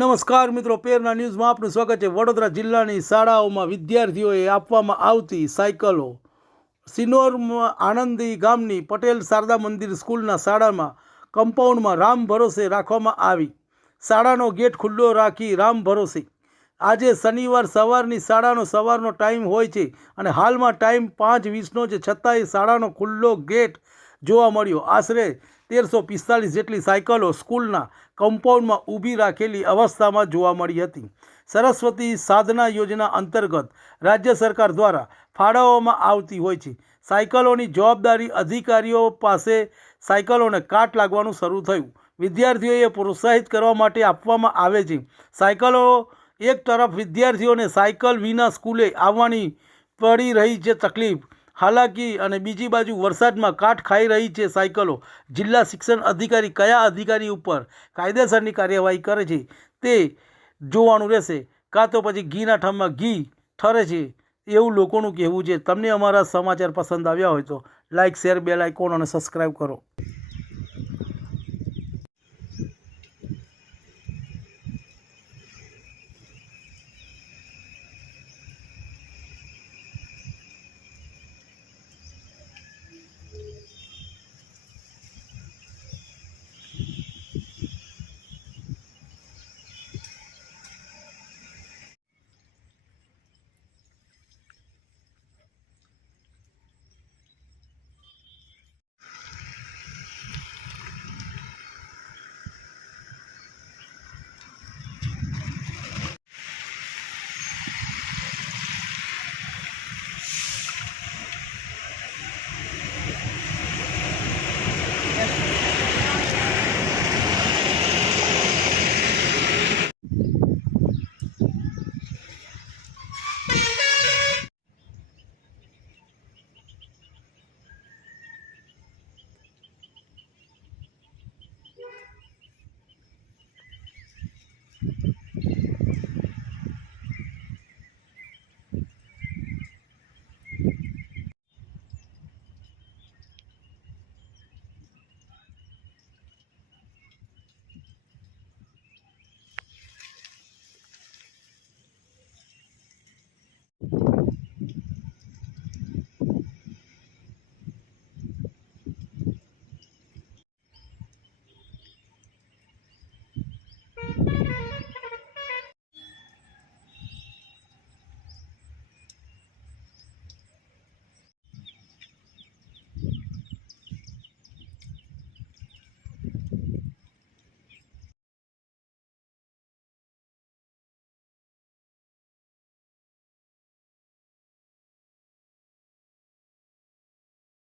નમસ્કાર મિત્રો, પેરના ન્યૂઝમાં આપનું સ્વાગત છે। વડોદરા જિલ્લાની શાળાઓમાં વિદ્યાર્થીઓએ આપવામાં આવતી સાયકલો સિનોરમાં આનંદી ગામની પટેલ શારદા મંદિર સ્કૂલના શાળામાં કમ્પાઉન્ડમાં રામ ભરોસે રાખવામાં આવી। શાળાનો ગેટ ખુલ્લો રાખી રામ ભરોસે આજે શનિવાર સવારની શાળાનો સવારનો ટાઈમ હોય છે અને હાલમાં ટાઈમ 5:20નો છે, છતાંય શાળાનો ખુલ્લો ગેટ જોવા મળ્યો। આશરે 1345 જેટલી સાયકલો સ્કૂલના કમ્પાઉન્ડમાં ઊભી રાખેલી અવસ્થામાં જોવા મળી હતી। સરસ્વતી સાધના યોજના અંતર્ગત રાજ્ય સરકાર દ્વારા ફાળવવામાં આવતી હોય છે। સાયકલોની જવાબદારી અધિકારીઓ પાસે સાયકલોને કાટ લાગવાનું શરૂ થયું। વિદ્યાર્થીઓએ પ્રોત્સાહિત કરવા માટે આપવામાં આવે છે। સાયકલો એક તરફ વિદ્યાર્થીઓને સાયકલ વિના સ્કૂલે આવવાની પડી રહી છે તકલીફ, હાલાકી, અને બીજી બાજુ વરસાદમાં કાટ ખાઈ રહી છે સાયકલો। જિલ્લા શિક્ષણ અધિકારી કયા અધિકારી ઉપર કાયદેસરની કાર્યવાહી કરે છે તે જોવાનું રહેશે, કાં તો પછી ઘીના ઠામમાં ઘી ઠરે છે એવું લોકોનું કહેવું છે। તમને અમારા સમાચાર પસંદ આવ્યા હોય તો લાઇક, શેર, બેલ આઇકોન અને સબસ્ક્રાઈબ કરો।